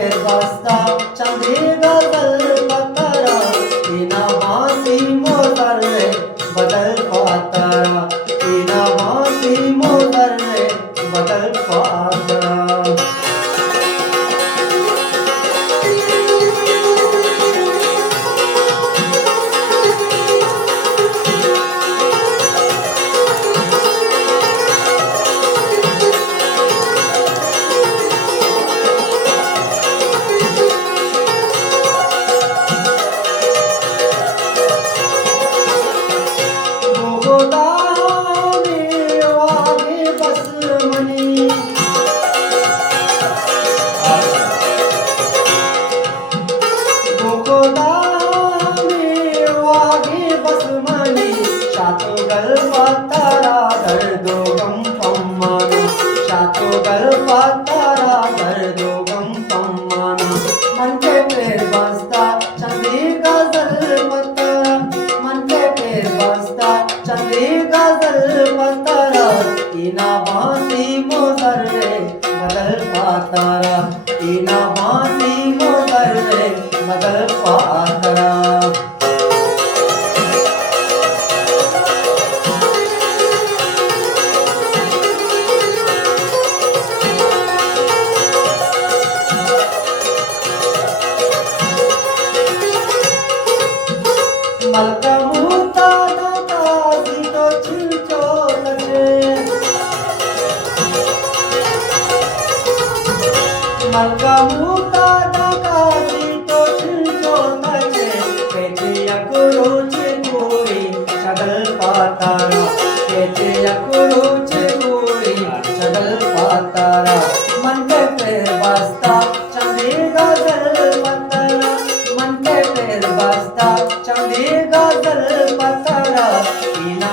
पेर बसता चांदी गजल पतरा इना बांसी मोदर रे बदल पातरा इना बांसी मोदर रे बदल पातरा इना बांसी मोदर रे बदल पातरा इना बांसी मोदर रे बदल पातरा मलका मुता दासी तो छिलचो लगे मलका मुता दासी तो छिलचो लगे केचे यकुरुचे गोरी चगल पातारा केचे यकुरुचे गोरी चगल पातारा मन के पैर बसता चंदी गजल पतरा मन के पैर बसता चंदी गजल पतरा इना